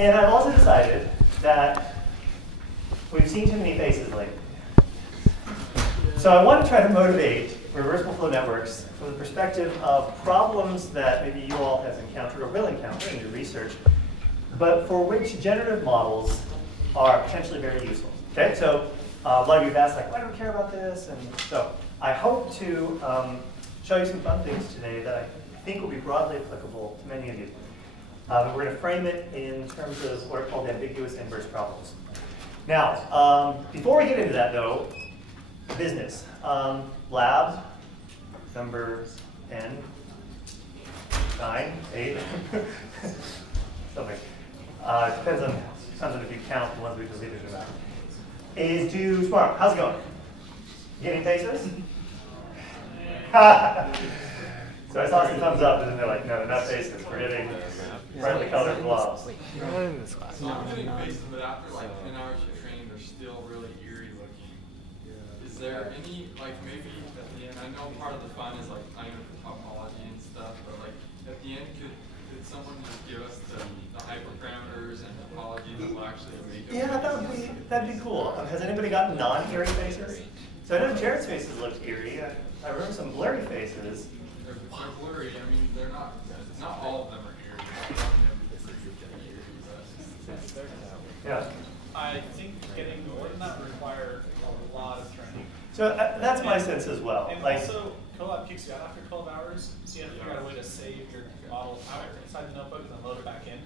And I've also decided that we've seen too many faces lately. So I want to try to motivate reversible flow networks from the perspective of problems that maybe you all have encountered or will encounter in your research, but for which generative models are potentially very useful. Okay, so a lot of you have asked, like, why do we care about this? And so I hope to show you some fun things today that I think will be broadly applicable to many of you. We're going to frame it in terms of what are called ambiguous inverse problems. Now, before we get into that, though, business. Lab number 10, 9, 8, something. Depends on if you count the ones we deleted or not. Is due tomorrow. How's it going? Getting faces? So I saw some thumbs up, and then they're like, no, not faces. We're getting brightly colored blobs. So I'm getting faces, but after like 10 hours of training, they're still really eerie looking. Is there any, like maybe at the end, I know part of the fun is like playing with the topology and stuff, but like at the end, could someone just give us the hyperparameters and topology that will actually make it? Yeah, that'd be cool. Has anybody gotten non-eerie faces? So I know Jared's faces looked eerie. I remember some blurry faces. They're blurry. I mean, they're not all of them are eerie. Yeah. I think getting more than that require a lot of training. So that's my sense as well. And like, also, Colab kicks you out after 12 hours, so you have to figure out a way to save your model out inside the notebook and then load it back in.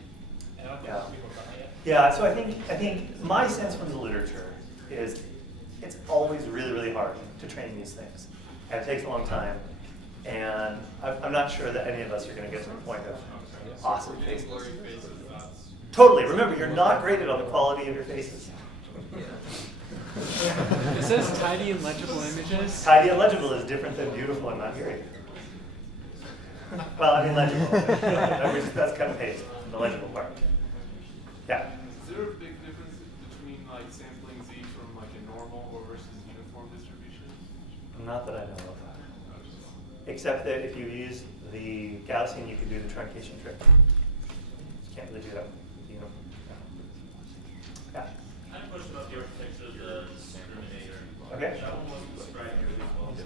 And I don't think a lot of people have done that yet. Yeah, so I think my sense from the literature is it's always really, really hard to train these things. And it takes a long time. And I'm not sure that any of us are going to get to the point of awesome faces. Totally. Remember, you're not graded on the quality of your faces. It says tidy and legible images. Tidy and legible is different than beautiful and not eerie. Well, I mean legible. That's cut and paste, the legible part. Yeah? Is there a big difference between like sampling Z from like a normal or versus uniform distribution? Not that I know of. Except that if you use the Gaussian, you could do the truncation trick. You can't really do that. You know. Yeah. I had a question about the architecture of the discriminator. Okay. That one wasn't described really well. The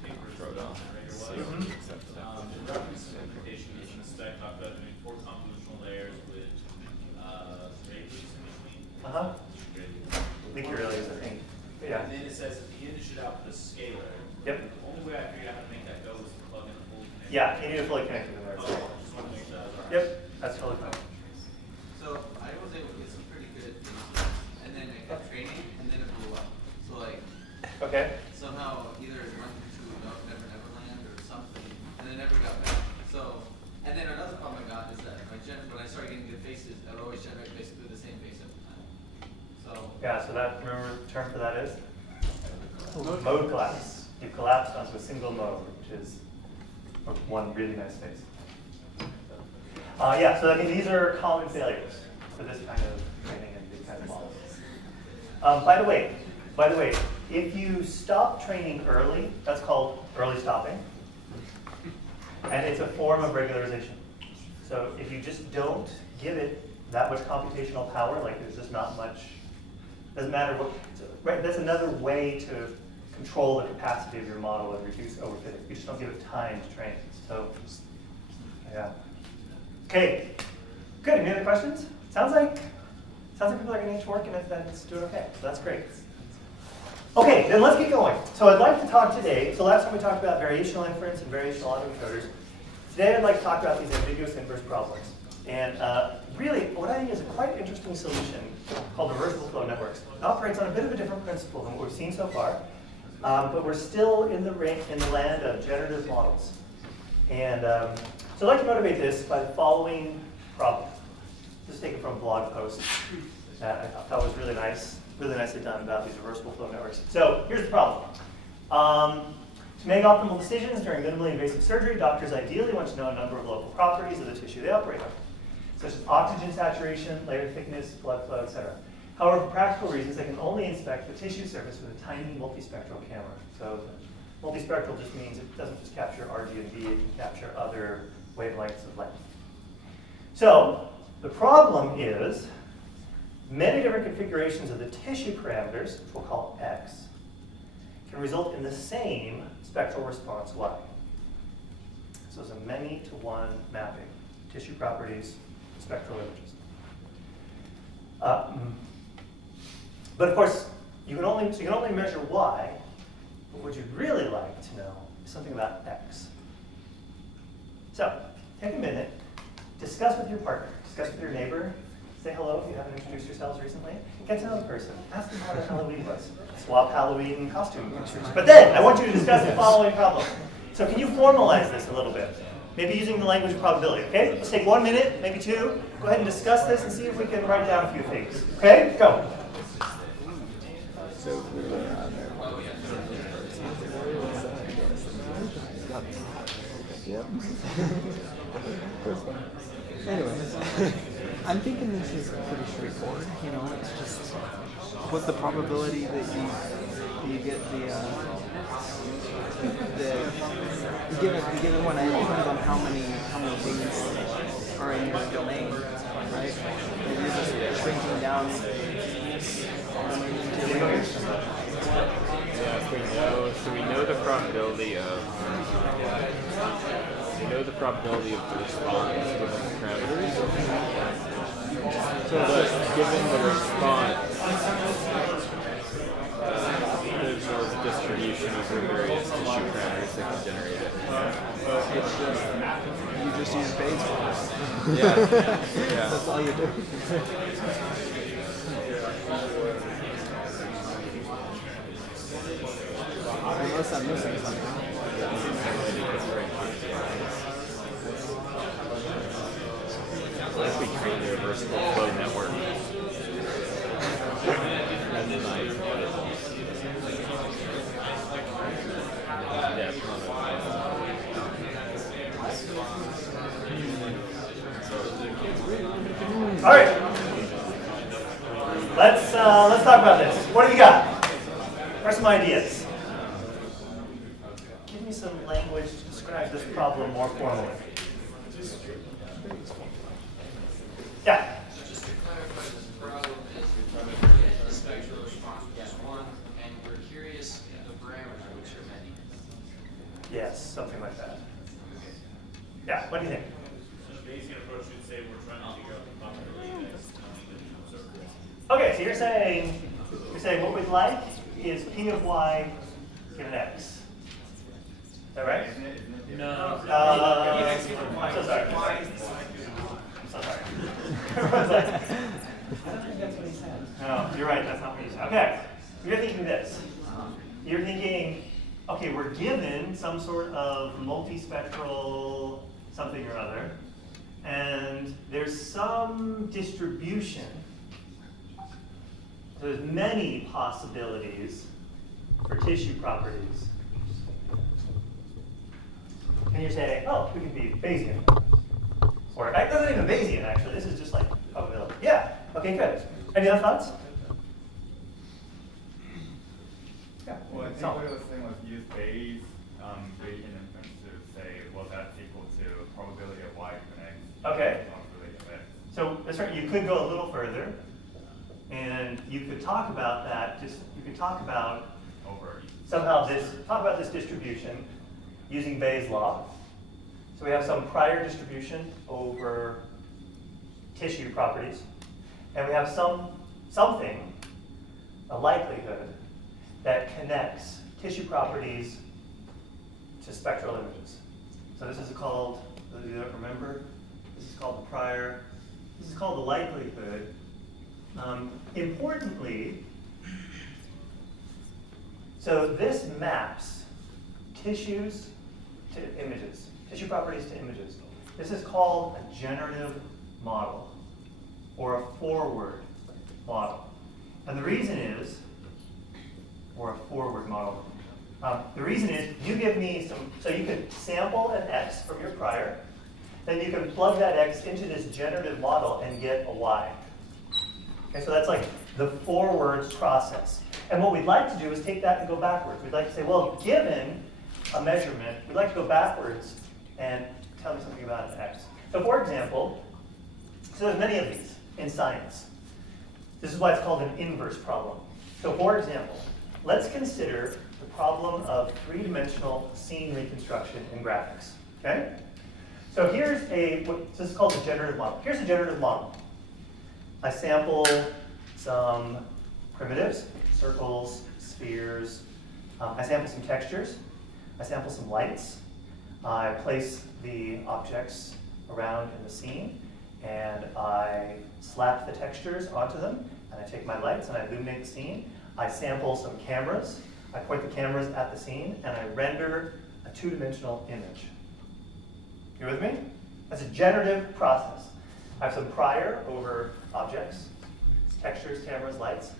reference to simplification is in the spec talked about doing 4 convolutional layers with radius in between. Leaky release, I think. Yeah. And then it says at the end it should output a scalar. Yep. The only way I figured out how to make that go was to plug in a full connector. Yeah, you need a fully connected in there. Okay, just want to make sure that was all right. Yep, that's totally fine. So I was able to get some pretty good faces, and then I kept training, and then it blew up. So like, Okay. somehow either it went into Neverland or something, and it never got back. So, and then another problem I got is that when I started getting good faces, I would always generate basically the same face every time. So Yeah, so that, remember the term for that is? Mode collapse. You collapsed onto a single mode, which is one really nice face. Yeah, so I mean, these are common failures for this kind of training and these kind of models. By the way, if you stop training early, that's called early stopping. And it's a form of regularization. So if you just don't give it that much computational power, like there's just not much, doesn't matter what, right? That's another way to control the capacity of your model and reduce overfitting. You just don't give it time to train. So, yeah. Okay, good. Any other questions? Sounds like people are getting to work and it's doing okay. So that's great. Okay, then let's get going. So I'd like to talk today, so last time we talked about variational inference and variational autoencoders. Today I'd like to talk about these ambiguous inverse problems. And really, what I think is a quite interesting solution called reversible flow networks. It operates on a bit of a different principle than what we've seen so far. But we're still in the land of generative models. And so I'd like to motivate this by the following problem. This is taken from a blog post that I thought was really nicely done about these reversible flow networks. So here's the problem. To make optimal decisions during minimally invasive surgery, doctors ideally want to know a number of local properties of the tissue they operate on, such as oxygen saturation, layer thickness, blood flow, etc. However, for practical reasons, they can only inspect the tissue surface with a tiny multispectral camera. So multispectral just means it doesn't just capture RGB, it can capture other wavelengths of light. So the problem is many different configurations of the tissue parameters, which we'll call X, can result in the same spectral response Y. So it's a many-to-one mapping, tissue properties, spectral images. But of course, you can only measure Y, but what you'd really like to know is something about X. So, take a minute, discuss with your partner, discuss with your neighbor, say hello if you haven't introduced yourselves recently, get to know the person, ask them how their Halloween was, swap Halloween costume pictures. But then, I want you to discuss the following problem. So can you formalize this a little bit? Maybe using the language of probability, okay? Let's take 1 minute, maybe 2, go ahead and discuss this and see if we can write down a few things. Okay, go. So yep. Anyways, I'm thinking this is pretty straightforward. You know, it's just what's the probability that you get the given one. It depends on how many things are in your domain, right? And you're just shrinking down. So we know the probability of the response with the parameters. So given the response, there's a distribution over various tissue parameters that can generate it. It's just you just use Bayes force. Yeah. That's all you do. Unless I'm missing something. If we create a reversible flow network, that's nice. Yeah, All right. Let's talk about this. What have you got? What are some ideas? Give me some language to describe this problem more formally. Yeah. Just to clarify, the problem is the spectral response is one, and we're curious the parameters, which are many. Yes, something like that. Yeah. What do you think? The Bayesian approach would say we're trying to figure out the probability that's knowing that observers. Okay, so you're saying what we'd like is P of Y given X. Is that right? No. I'm so sorry. I'm so sorry. Everyone's like, I don't think that's what he said. No, you're right, that's not what he said. Okay, you're thinking this. You're thinking, okay, we're given some sort of multispectral something or other, and there's some distribution. There's many possibilities for tissue properties. And you're saying, oh, we could be Bayesian. Or, that isn't even Bayesian, actually. This is just like probability. Yeah, okay, good. Any other thoughts? Yeah. Well, I think what I was saying was use Bayes' Bayesian inference to say, well, that's equal to probability of Y given X. Okay. Probability of X. So that's right. You could go a little further, and you could talk about that. You could talk about talk about this distribution using Bayes' law. So we have some prior distribution over tissue properties, and we have something, a likelihood, that connects tissue properties to spectral images. So this is called, those of you that remember, this is called the prior, this is called the likelihood. Importantly, so this maps tissues to images, tissue properties to images. This is called a generative model, or a forward model. And the reason is, or a forward model. The reason is you give me some, so you can sample an X from your prior, then you can plug that X into this generative model and get a Y. Okay, so that's like the forwards process. And what we'd like to do is take that and go backwards. We'd like to say, well, given a measurement, we'd like to go backwards and tell me something about an X. So for example, so there's many of these in science. This is why it's called an inverse problem. So for example, let's consider the problem of three-dimensional scene reconstruction in graphics, okay? So here's this is called a generative model. Here's a generative model. I sample some primitives, circles, spheres. I sample some textures. I sample some lights. I place the objects around in the scene, and I slap the textures onto them, and I take my lights and I illuminate the scene. I sample some cameras. I point the cameras at the scene, and I render a two-dimensional image. You with me? That's a generative process. I have some prior over objects, textures, cameras, lights,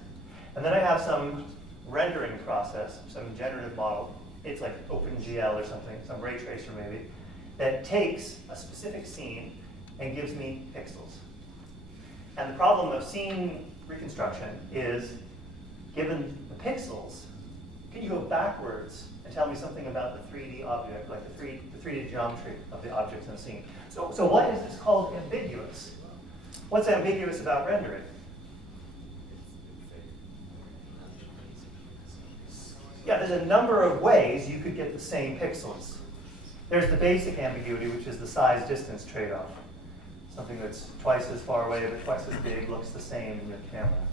and then I have some rendering process, some generative model. It's like OpenGL or something, some ray tracer maybe, that takes a specific scene and gives me pixels. And the problem of scene reconstruction is, given the pixels, can you go backwards and tell me something about the 3D object, like the 3D geometry of the objects in the scene? So what is this called ambiguous? What's ambiguous about rendering? Yeah, there's a number of ways you could get the same pixels. There's the basic ambiguity, which is the size-distance trade-off. Something that's twice as far away but twice as big looks the same in your camera.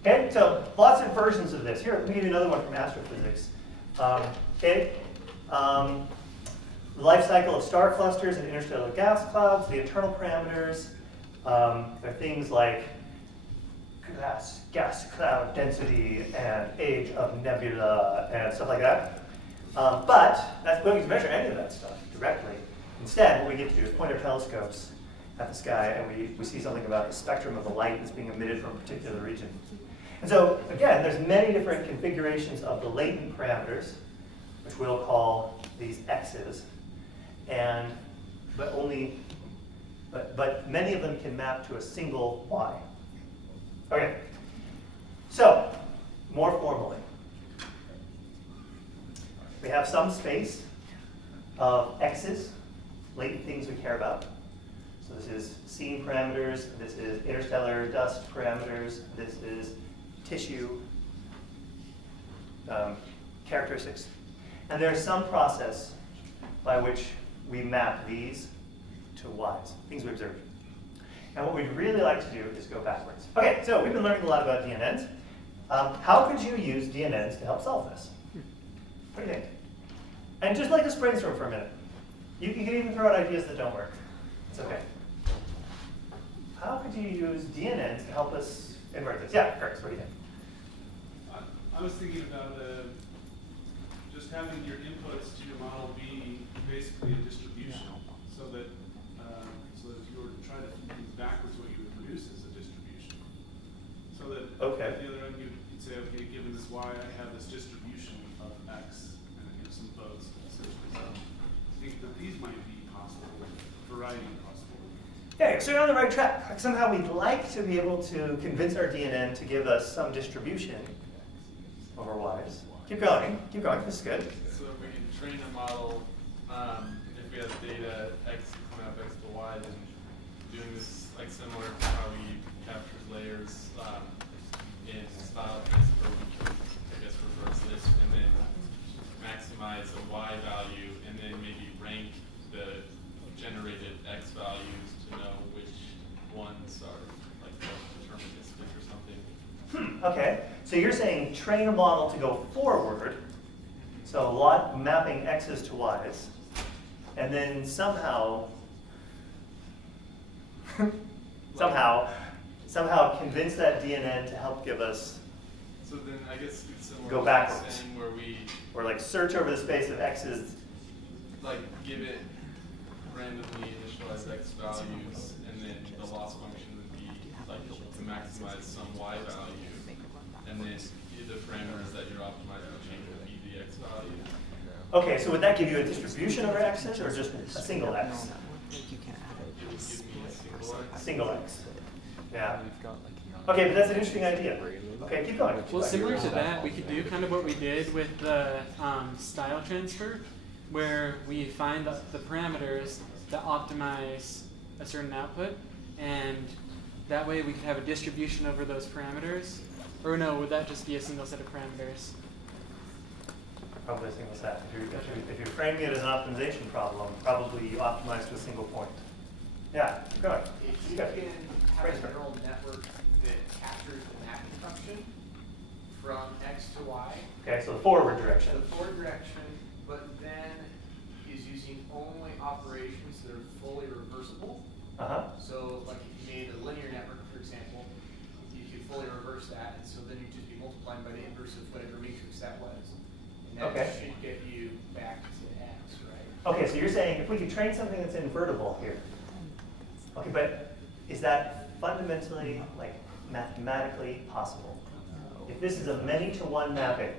Okay, so lots of versions of this. Here, let me give you another one from astrophysics. Okay, the life cycle of star clusters and interstellar gas clouds, the internal parameters. There are things like gas cloud density and age of nebula and stuff like that. But that's going to measure any of that stuff directly. Instead, what we get to do is point our telescopes at the sky, and we see something about the spectrum of the light that's being emitted from a particular region. And so, again, there's many different configurations of the latent parameters, which we'll call these x's, but many of them can map to a single y. Okay, so more formally, we have some space of x's, latent things we care about. So this is scene parameters, this is interstellar dust parameters, this is tissue characteristics. And there's some process by which we map these to y's, things we observe. And what we'd really like to do is go backwards. Okay, so we've been learning a lot about DNNs. How could you use DNNs to help solve this? What do you think? And just let's brainstorm for a minute. You can even throw out ideas that don't work. It's okay. How could you use DNNs to help us invert this? Yeah, Curtis, what do you think? I was thinking about just having your inputs to your model be basically a distribution, so that if you were to try to do things backwards, what you would produce is a distribution. So that at the other end, you'd say, okay, given this y, I have this distribution of x, and it gives some votes and search results. I think that these might be possible, variety possible. Yeah, so you're on the right track. Like somehow we'd like to be able to convince our DNN to give us some distribution over y's. Keep going, this is good. So if we can train a model, if we have data x coming up x to y, then doing this like similar to how we capture layers in style transfer, we can, I guess, reverse this and then maximize a y value and then maybe rank the generated x values to know which ones are like deterministic or something. Okay, so you're saying train a model to go forward, so mapping x's to y's, and then somehow convince that DNN to help give us. So then I guess it's similar go to backwards. saying where we or like search over the space of x's. Like give it randomly initialize x values, and then the loss function would be like to maximize some y value, and then the parameters that you're optimizing to change would be the x value. Okay, so would that give you a distribution over x's or just a single x? It would give me a single x. Single x. Yeah. Okay, but that's an interesting idea. Okay, keep going. Well, similar to that, we could do kind of what we did with the style transfer, where we find the parameters that optimize a certain output, and that way we could have a distribution over those parameters. Or no, would that just be a single set of parameters? Probably a single set. If you're framing it as an optimization problem, probably you optimize to a single point. Yeah, keep going. If you can have a neural network that captures the mapping function from X to Y. Okay, so the forward direction. The forward direction, but then is using only operations that are fully reversible. So like if you made a linear network, for example, you could fully reverse that, and so then you'd just be multiplying by the inverse of whatever matrix that was. And that should get you back to X, right? Okay, so you're saying if we could train something that's invertible here. Okay, but is that fundamentally, like, mathematically possible? If this is a many-to-one mapping,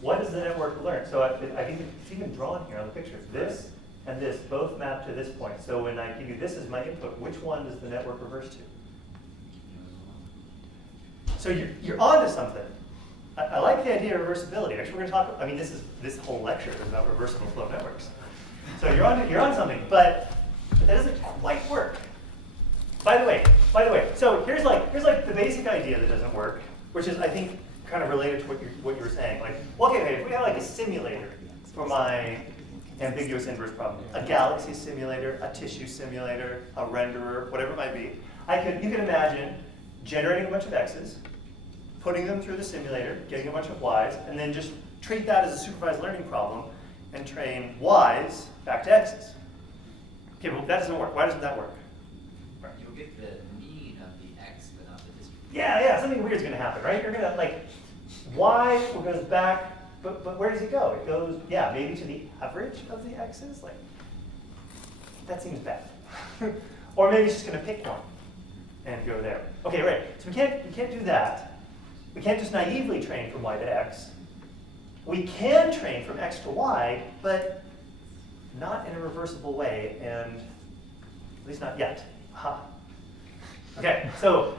what does the network learn? So it's even drawn here on the picture. This and this both map to this point. So when I give you this as my input, which one does the network reverse to? So you're onto something. I like the idea of reversibility. Actually, we're going to talk. I mean, this whole lecture is about reversible flow networks. So you're on something, but that doesn't quite work. By the way, so here's like the basic idea that doesn't work, which is, I think, kind of related to what you were saying. Like, well, okay, if we have like a simulator for my ambiguous inverse problem, a galaxy simulator, a tissue simulator, a renderer, whatever it might be, you can imagine generating a bunch of x's, putting them through the simulator, getting a bunch of y's, and then just treat that as a supervised learning problem and train y's back to x's. Okay, well, that doesn't work. Why doesn't that work? You'll get the mean of the x, but not the distribution. Yeah, something weird's going to happen, right? You're going to, like, y goes back, but where does it go? It goes, yeah, maybe to the average of the x's? Like, that seems bad. Or maybe it's just going to pick one and go there. Okay, right. So we can't do that. We can't just naively train from y to x. We can train from x to y, but not in a reversible way, and at least not yet. Okay, so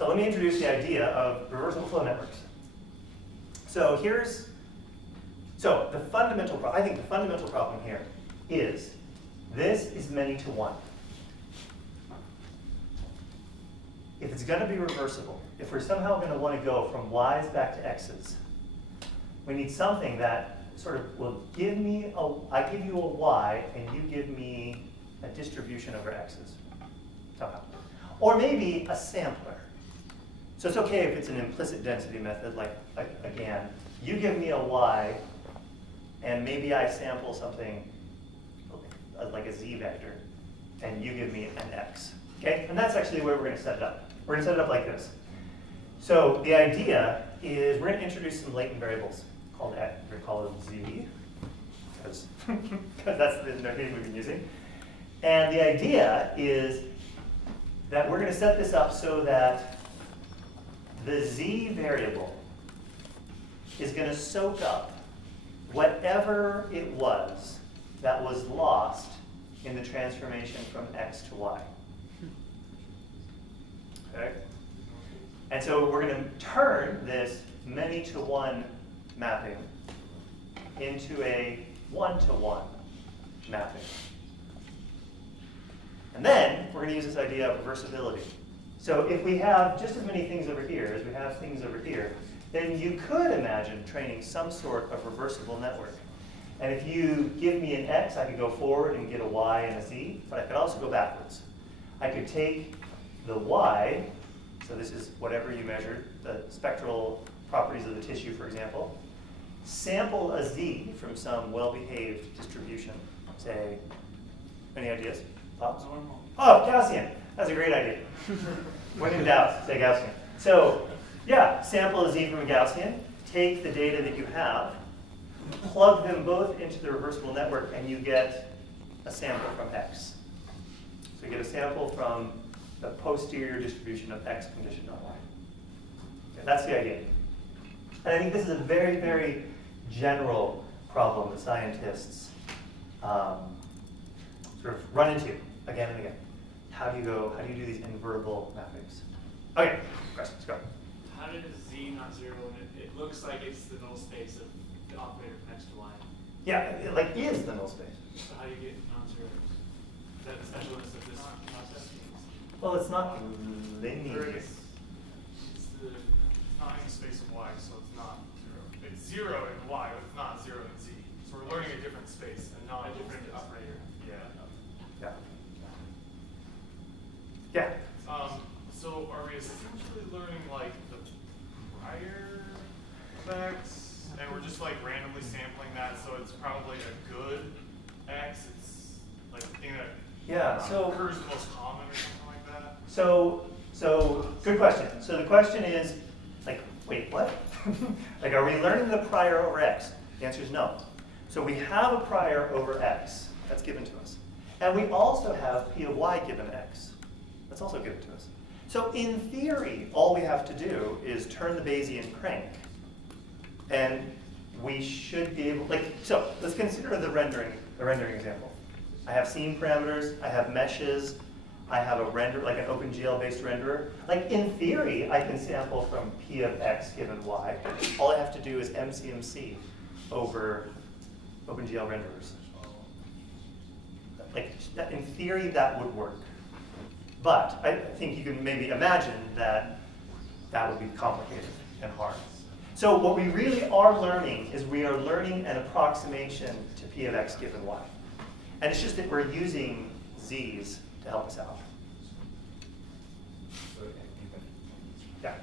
let me introduce the idea of reversible flow networks. So the fundamental problem. I think the fundamental problem here is this is many to one. If it's going to be reversible, if we're somehow going to want to go from y's back to x's, we need something that sort of will give me I give you a y and you give me a distribution over x's somehow. Or maybe a sampler. So it's okay if it's an implicit density method, like, again, you give me a y and maybe I sample something like a z vector and you give me an x. Okay? And that's actually where we're going to set it up. We're going to set it up like this. So the idea is we're going to introduce some latent variables called x. We're going to call it z, because that's the notation we've been using. And the idea is that we're going to set this up so that the z variable is going to soak up whatever it was that was lost in the transformation from x to y. Okay? And so we're going to turn this many-to-one mapping into a one-to-one mapping. And then we're going to use this idea of reversibility. So if we have just as many things over here as we have things over here, then you could imagine training some sort of reversible network. And if you give me an x, I could go forward and get a y and a z, but I could also go backwards. I could take the y, so this is whatever you measured, the spectral properties of the tissue, for example, sample a z from some well-behaved distribution, say, any ideas? Thoughts? Oh, Gaussian. That's a great idea. When in doubt, say Gaussian. So, yeah, sample a z from a Gaussian, take the data that you have, plug them both into the reversible network, and you get a sample from x. So you get a sample from the posterior distribution of x conditioned on y. Okay, that's the idea. And I think this is a very, very general problem that scientists sort of run into again and again. How do you do these invertible mappings? Okay, questions, go. How did z not zero when it looks like it's the null space of the operator from x to y? Yeah, it like is the null space. So how do you get non-zeros? that the specialness of this concept? Well, it's not linear. It's not in the space of y, so it's not 0. It's 0 in y, but it's not 0 in z. So we're learning a different space and not a different operator. Yeah. Yeah. So are we essentially learning like the prior of x, and we're just like randomly sampling that, so it's probably a good x? It's like the thing that occurs the most common or something like that. So good question. So the question is, like, wait, what? Like, are we learning the prior over x? The answer is no. So we have a prior over x that's given to us, and we also have p of y given x. That's also given to us. So in theory, all we have to do is turn the Bayesian crank, and we should be able, like, so let's consider the rendering example. I have scene parameters, I have meshes, I have a render, like an OpenGL-based renderer. Like in theory, I can sample from p of x given y. All I have to do is MCMC over OpenGL renderers. Like, in theory, that would work. But I think you can maybe imagine that that would be complicated and hard. So what we really are learning is we are learning an approximation to p of x given y. And it's just that we're using z's to help us out. Yeah.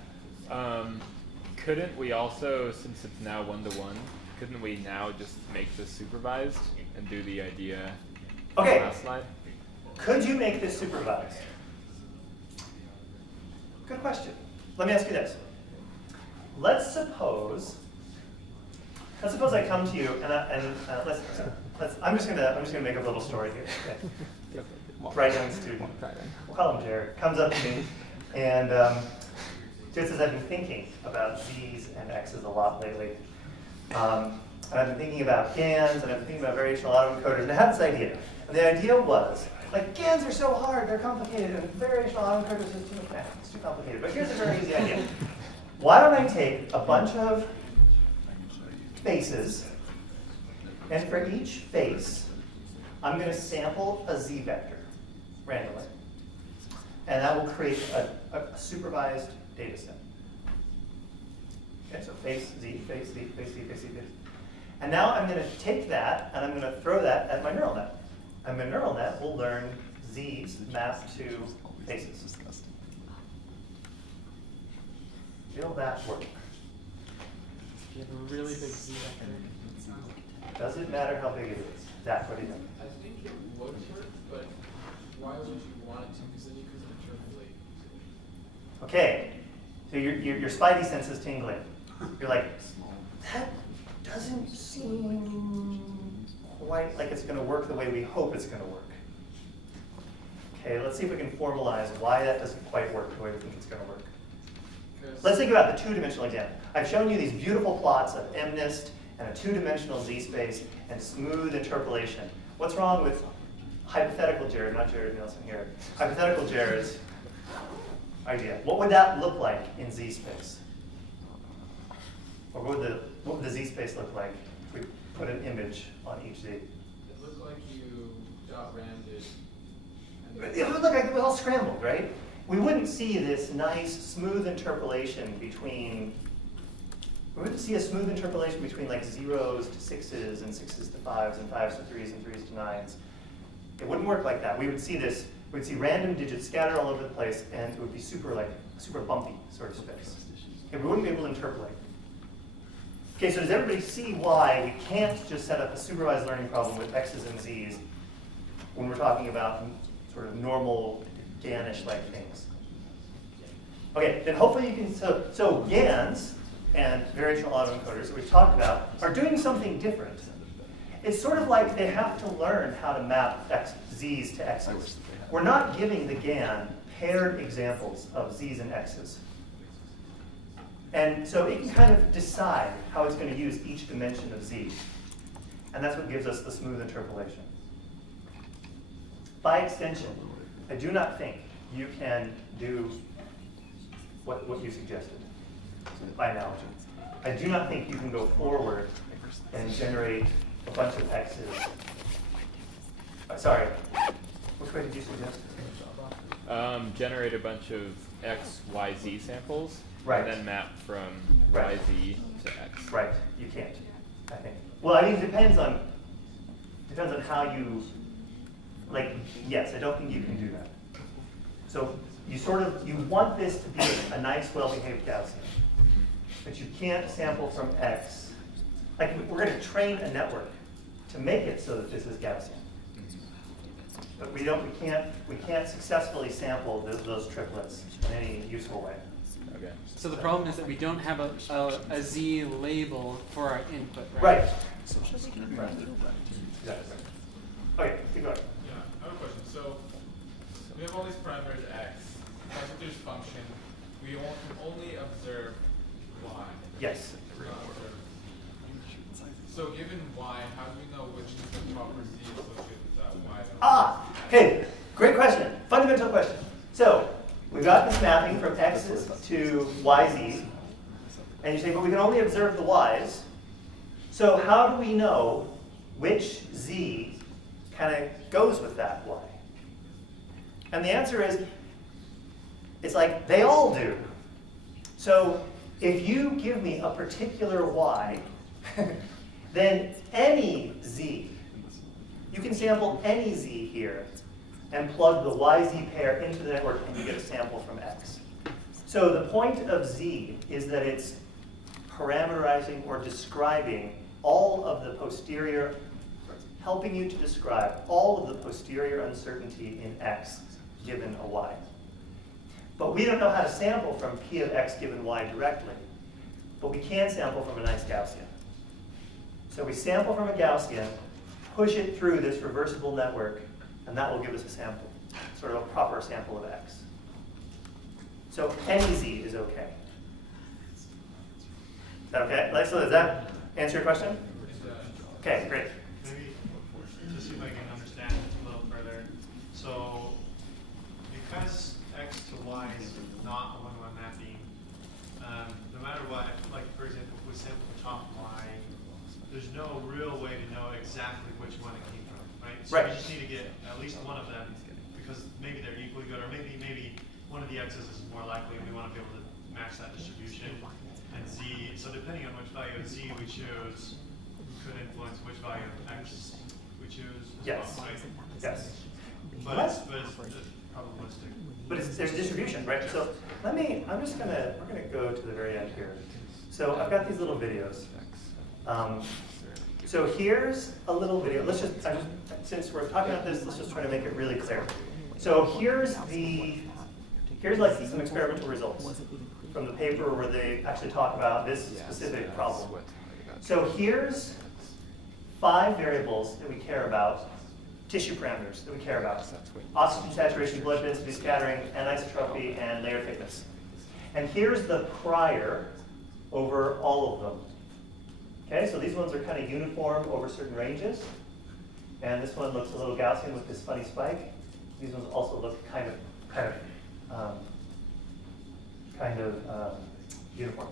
Couldn't we also, since it's now 1-to-1, couldn't we now just make this supervised and do the idea on the last slide? Could you make this supervised? Good question. Let me ask you this. Let's suppose I come to you and I'm just gonna make up a little story here. Okay. Bright young student, we'll call him Jared, comes up to me and just says, I've been thinking about z's and x's a lot lately. And I've been thinking about GANs, and I've been thinking about variational autoencoders, and I had this idea. And the idea was, like, GANs are so hard, they're complicated, and variational autoencoders is it's too complicated. But here's a very easy idea. Why don't I take a bunch of faces, and for each face, I'm going to sample a z vector randomly. And that will create a supervised data set. Okay, so face, z, face, z, face, z, face, z, face. And now I'm going to take that, and I'm going to throw that at my neural net. And my neural net will learn z's mapped to faces. Will that work? You have a really big z vector. Does it matter how big it is? Zach, what do you think? I think it would work, but why would you want it to? Because then you could interpolate. Okay, so your spidey sense is tingling. You're like, that doesn't seem quite like it's going to work the way we hope it's going to work. Okay, let's see if we can formalize why that doesn't quite work the way we think it's going to work. Let's think about the two-dimensional example. I've shown you these beautiful plots of MNIST and a two-dimensional z-space and smooth interpolation. What's wrong with hypothetical Jared, not Jared Nielsen here, hypothetical Jared's idea? What would that look like in z-space? Or what would the z-space look like if we put an image on each z? It looked like you dot-rammed it. It would look like it was all scrambled, right? We wouldn't see this nice, smooth interpolation between, we wouldn't see a smooth interpolation between like 0s to 6s and 6s to 5s and 5s to 3s and 3s to 9s. It wouldn't work like that. We would see this, we'd see random digits scattered all over the place, and it would be super bumpy sort of space. And we wouldn't be able to interpolate. Okay, so does everybody see why we can't just set up a supervised learning problem with x's and z's when we're talking about sort of normal GAN-ish-like things? Okay, then hopefully you can, so GANs and variational autoencoders that we've talked about are doing something different. It's sort of like they have to learn how to map z's to x's. We're not giving the GAN paired examples of z's and x's. And so it can kind of decide how it's going to use each dimension of z. And that's what gives us the smooth interpolation. By extension, I do not think you can do what you suggested by analogy. I do not think you can go forward and generate a bunch of x's. Sorry, Which way did you suggest? Generate a bunch of X, Y, Z samples, right, and then map from right, Y, Z to X. Right. You can't, I think. Well, I mean, it depends on how you, like, yes, I don't think you can do that. So you want this to be a nice, well-behaved Gaussian, but you can't sample from X. Like, we're going to train a network to make it so that this is Gaussian. But we can't successfully sample those triplets in any useful way. Okay. So the problem is that we don't have a Z label for our input, right? Right. Right. Exactly. Okay, keep going. Yeah, I have a question. So we have all these parameters X, this function. We can only observe Y. Yes. So given Y, how do we know which is the proper Z associated with that Y? Ah, okay, great question. Fundamental question. So we've got this mapping from X's to YZ, and you say, but we can only observe the Y's. So how do we know which Z kind of goes with that Y? And the answer is, it's like they all do. So if you give me a particular Y, then any Z, you can sample any Z here and plug the YZ pair into the network and you get a sample from X. So the point of Z is that it's parameterizing or describing all of the posterior, helping you to describe all of the posterior uncertainty in X given a Y. But we don't know how to sample from P of X given Y directly, but we can sample from a nice Gaussian. So we sample from a Gaussian, push it through this reversible network, and that will give us a sample, sort of a proper sample of X. So any Z is okay. Is that okay? So does that answer your question? Okay, great. Maybe to see if I can understand it a little further. So because X to Y is not a one-to-one mapping, no matter what, like for example, if we sample the top Y, there's no real way to know exactly which one it came from, right? So we just need to get at least one of them because maybe they're equally good, or maybe one of the X's is more likely and we want to be able to match that distribution. And Z, so depending on which value of Z we choose, could influence which value of X we choose. Yes. Well, right? Yes. But it's probabilistic. But there's distribution, right? So we're gonna go to the very end here. So I've got these little videos. So here's a little video. Since we're talking about this, let's just try to make it really clear. So here's like some experimental results from the paper where they actually talk about this specific problem. So here's 5 variables that we care about, tissue parameters that we care about. Oxygen saturation, blood density, scattering, anisotropy, and layer thickness. And here's the prior over all of them. Okay, so these ones are kind of uniform over certain ranges. And this one looks a little Gaussian with this funny spike. These ones also look kind of uniform.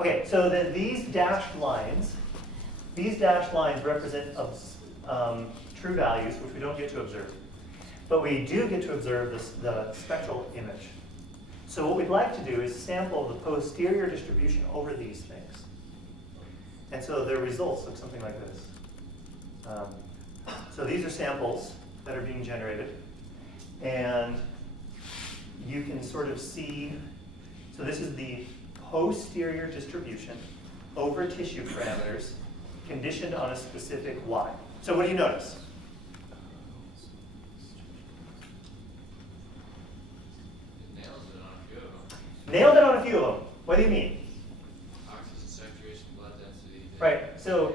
Okay, so then these dashed lines represent true values, which we don't get to observe. But we do get to observe the spectral image. So what we'd like to do is sample the posterior distribution over these things. And so the results look something like this. So these are samples that are being generated. And you can sort of see, so this is the posterior distribution over tissue parameters conditioned on a specific Y. So what do you notice? Nailed it on a few of them. What do you mean? Oxygen saturation, blood density. Right. So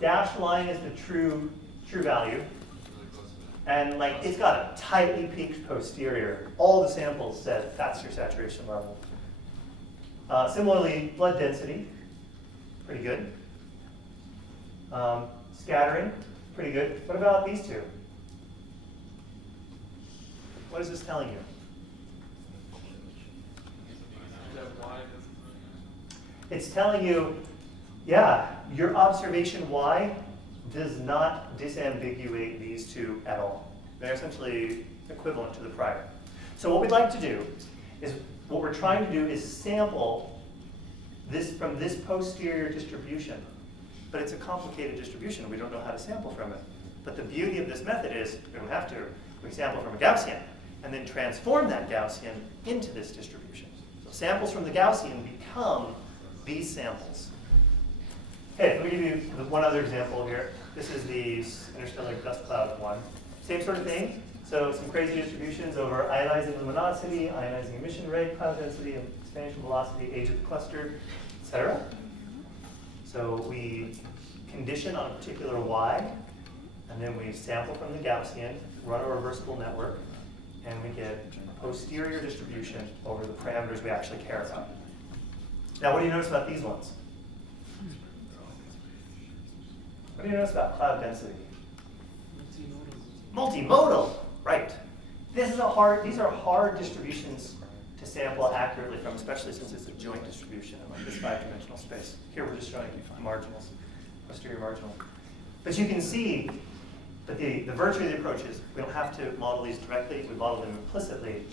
dashed line is the true value. And like it's got a tightly peaked posterior. All the samples said that's your saturation level. Similarly, blood density, pretty good. Scattering, pretty good. What about these two? What is this telling you? It's telling you, yeah, your observation Y does not disambiguate these two at all. They're essentially equivalent to the prior. So what we'd like to do is, what we're trying to do is sample this from this posterior distribution. But it's a complicated distribution. We don't know how to sample from it. But the beauty of this method is we don't have to. We sample from a Gaussian and then transform that Gaussian into this distribution. So samples from the Gaussian become these samples. Okay, let me give you one other example here. This is the interstellar dust cloud one. Same sort of thing. So some crazy distributions over ionizing luminosity, ionizing emission rate, cloud density, expansion velocity, age of the cluster, etc. So we condition on a particular y, and then we sample from the Gaussian, run a reversible network, and we get a posterior distribution over the parameters we actually care about. Now, what do you notice about these ones? What do you notice about cloud density? Multimodal, right. These are hard distributions to sample accurately from, especially since it's a joint distribution in like this 5-dimensional space. Here we're just showing marginals, posterior marginal. But you can see that the virtue of the approach is we don't have to model these directly, we model them implicitly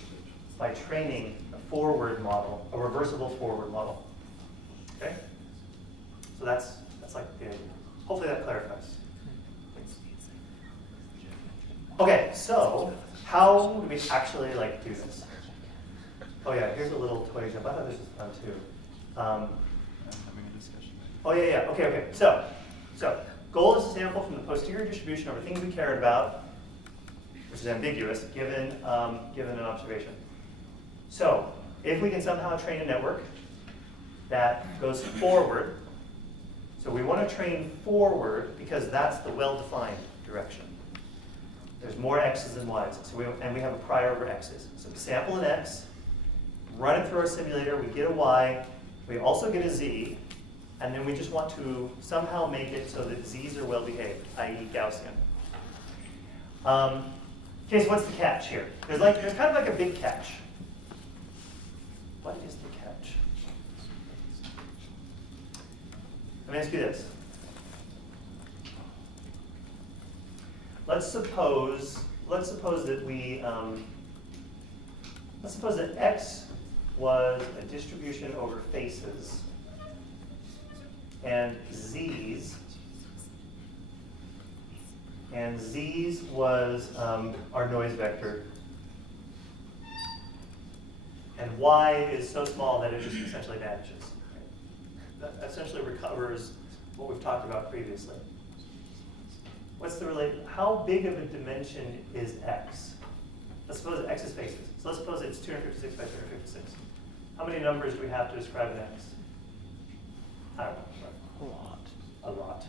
by training a forward model, a reversible forward model. Okay? So that's like the idea. Hopefully that clarifies. Okay, so how do we actually like do this? Oh yeah, here's a little toy example. I thought this was fun too. Oh yeah, okay. So goal is to sample from the posterior distribution over things we cared about, which is ambiguous given an observation. So if we can somehow train a network that goes forward, so we want to train forward because that's the well-defined direction. There's more x's than y's, so we have a prior over x's. So we sample an x, run it through our simulator, we get a y, we also get a z, and then we just want to somehow make it so that z's are well behaved, i.e. Gaussian. Okay, so what's the catch here? There's kind of like a big catch. What is the catch? Let me ask you this. Let's suppose that let's suppose that x was a distribution over faces, and z's was our noise vector, and y is so small that it just essentially vanishes. That essentially recovers what we've talked about previously. What's the how big of a dimension is x? Let's suppose x is faces. So let's suppose it's 256 by 256. How many numbers do we have to describe an x? I don't know. A lot.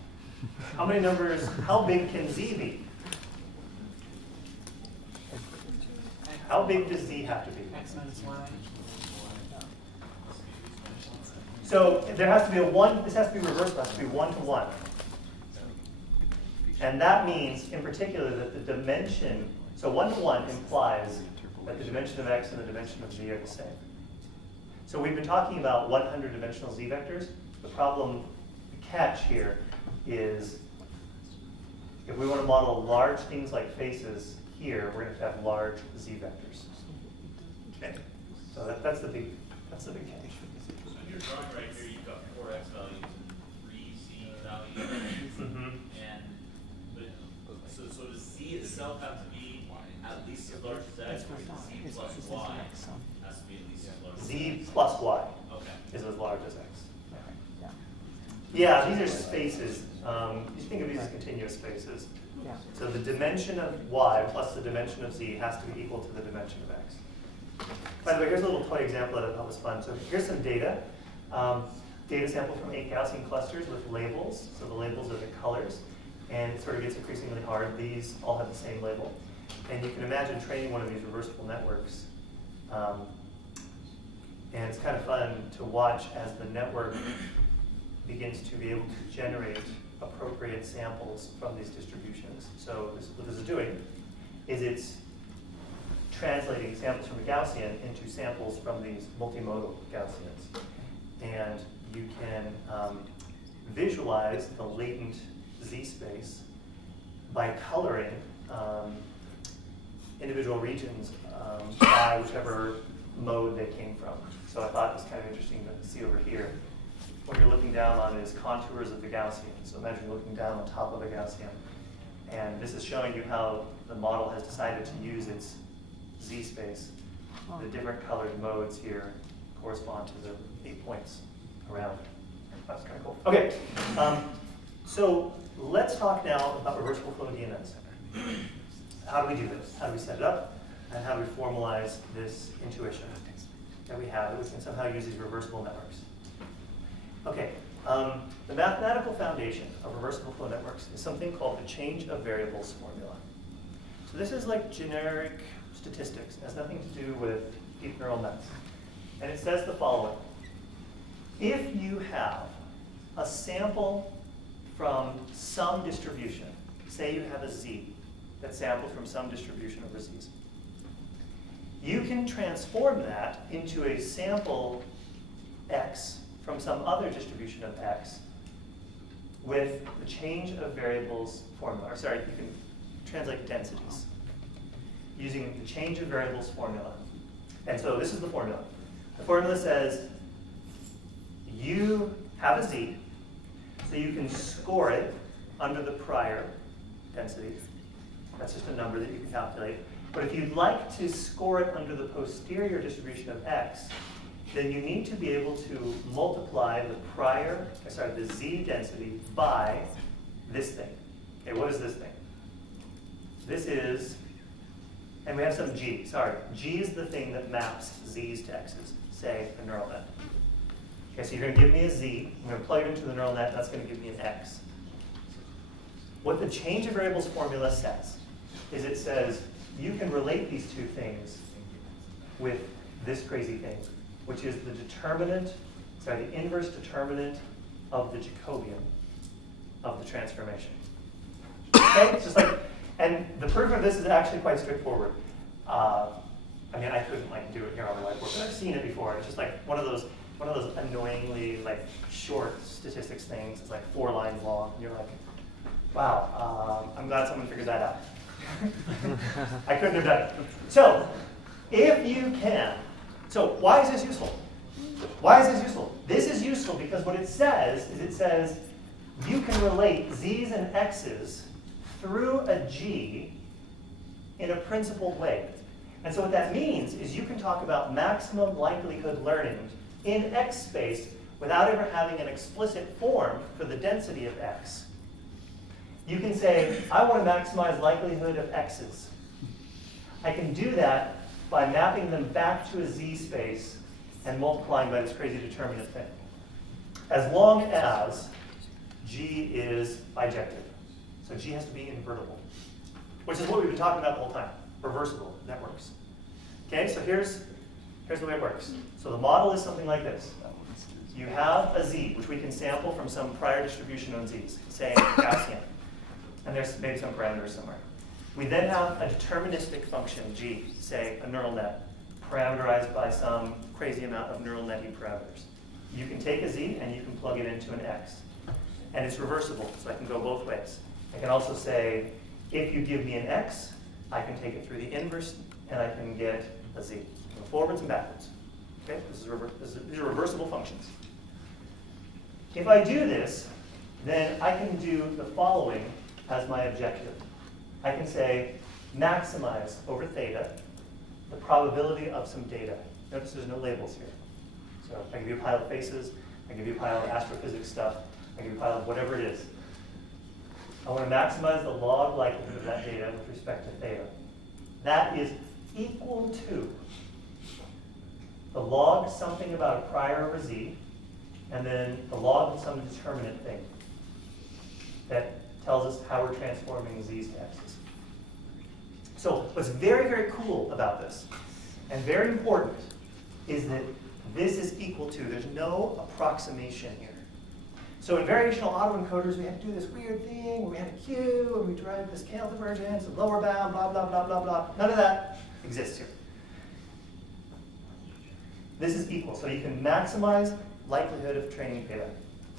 How many numbers, how big can z be? How big does z have to be? X minus y. So there has to be this has to be reversed, it has to be 1 to 1. And that means, in particular, that the dimension, so 1 to 1 implies that the dimension of x and the dimension of z are the same. So we've been talking about 100-dimensional z vectors. The catch here is if we want to model large things like faces here, we're going to have large z vectors. Okay, so that's the big catch. So in your drawing right here, you've got 4 x values and 3 z values. So does z itself have to be at least as large as x, or z plus y has to be at least as large as z plus y is as large as x. Yeah, these are spaces. You think of these as continuous spaces. So the dimension of y plus the dimension of z has to be equal to the dimension of x. By the way, here's a little toy example that I thought was fun. So here's some data. Data sample from 8 Gaussian clusters with labels. So the labels are the colors. And it sort of gets increasingly hard. These all have the same label. And you can imagine training one of these reversible networks. And it's kind of fun to watch as the network begins to be able to generate appropriate samples from these distributions. So what this is doing is it's translating samples from a Gaussian into samples from these multimodal Gaussians. And you can visualize the latent z space by coloring individual regions by whichever mode they came from. So I thought it was kind of interesting to see over here. What you're looking down on is contours of the Gaussian. So imagine you're looking down on top of a Gaussian. And this is showing you how the model has decided to use its z-space. The different colored modes here correspond to the 8 points around. That's kind of cool. Okay, so let's talk now about reversible flow DNNs. How do we do this? How do we set it up? And how do we formalize this intuition that we have that we can somehow use these reversible networks? Okay, the mathematical foundation of reversible flow networks is something called the change of variables formula. So this is like generic statistics. It has nothing to do with deep neural nets. And it says the following. If you have a sample from some distribution, say you have a z that's sampled from some distribution over z's, you can transform that into a sample x from some other distribution of x with the change of variables formula. Or sorry, you can translate densities using the change of variables formula. And so this is the formula. The formula says you have a z, so you can score it under the prior density. That's just a number that you can calculate. But if you'd like to score it under the posterior distribution of x, then you need to be able to multiply the z density by this thing. Okay, what is this thing? This is, and we have some g, sorry. G is the thing that maps z's to x's, say a neural net. Okay, so you're going to give me a z, I'm going to plug it into the neural net, and that's going to give me an x. What the change of variables formula says is it says you can relate these two things with this crazy thing, which is the inverse determinant of the Jacobian of the transformation. Okay, it's just like, and the proof of this is actually quite straightforward. I mean, I couldn't do it here on the whiteboard, but I've seen it before. It's just like one of those annoyingly short statistics things. It's like 4 lines long, and you're like, wow, I'm glad someone figured that out. I couldn't have done it. So, if you can, so why is this useful? Why is this useful? This is useful because what it says is it says you can relate z's and x's through a g in a principled way. And so what that means is you can talk about maximum likelihood learning in x space without ever having an explicit form for the density of x. You can say, I want to maximize likelihood of x's. I can do that by mapping them back to a z space and multiplying by this crazy determinant thing. As long as g is bijective. So g has to be invertible, which is what we've been talking about the whole time, reversible networks. Okay, so here's the way it works. So the model is something like this. You have a z, which we can sample from some prior distribution on z's, say Gaussian. And there's maybe some parameters somewhere. We then have a deterministic function, g, say a neural net, parameterized by some crazy amount of neural netty parameters. You can take a z and you can plug it into an x. And it's reversible, so I can go both ways. I can also say, if you give me an x, I can take it through the inverse and I can get a z. Go forwards and backwards. Okay, these are reversible functions. If I do this, then I can do the following as my objective. I can say maximize over theta the probability of some data. Notice there's no labels here. So I give you a pile of faces, I give you a pile of astrophysics stuff, I give you a pile of whatever it is. I want to maximize the log likelihood of that data with respect to theta. That is equal to the log something about a prior over z, and then the log of some determinant thing that tells us how we're transforming z's to x's. So what's very, very cool about this, and very important, is that this is equal to, there's no approximation here. So in variational autoencoders, we had to do this weird thing where we had a queue, and we derived this scale divergence, and lower bound, blah, blah, blah, blah, blah. None of that exists here. This is equal, so you can maximize likelihood of training theta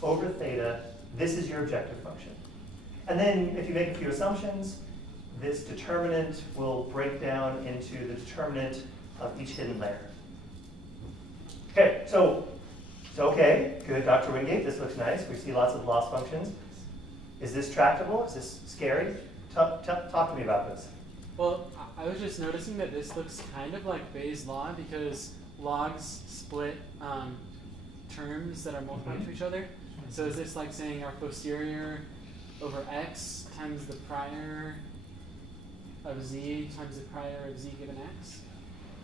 over theta. This is your objective function. And then if you make a few assumptions, this determinant will break down into the determinant of each hidden layer. Okay, so okay, good, Dr. Wingate, this looks nice. We see lots of loss functions. Is this tractable? Is this scary? Talk to me about this. Well, I was just noticing that this looks kind of like Bayes' law because logs split terms that are multiplied to each other. So is this like saying our posterior over x times the prior of z times the prior of z given x?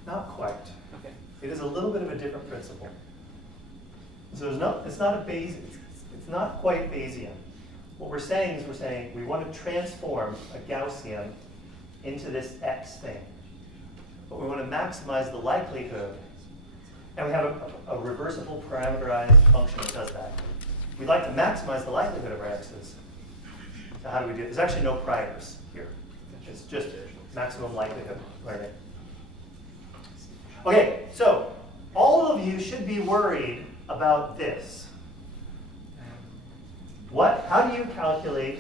Not quite. Okay. It is a little bit of a different principle. So it's not a Bayes, it's not quite Bayesian. What we're saying is we want to transform a Gaussian into this x thing. But we want to maximize the likelihood. And we have a reversible parameterized function that does that. We'd like to maximize the likelihood of our x's. So how do we do it? There's actually no priors here. It's just maximum likelihood learning. Okay, so all of you should be worried about this. How do you calculate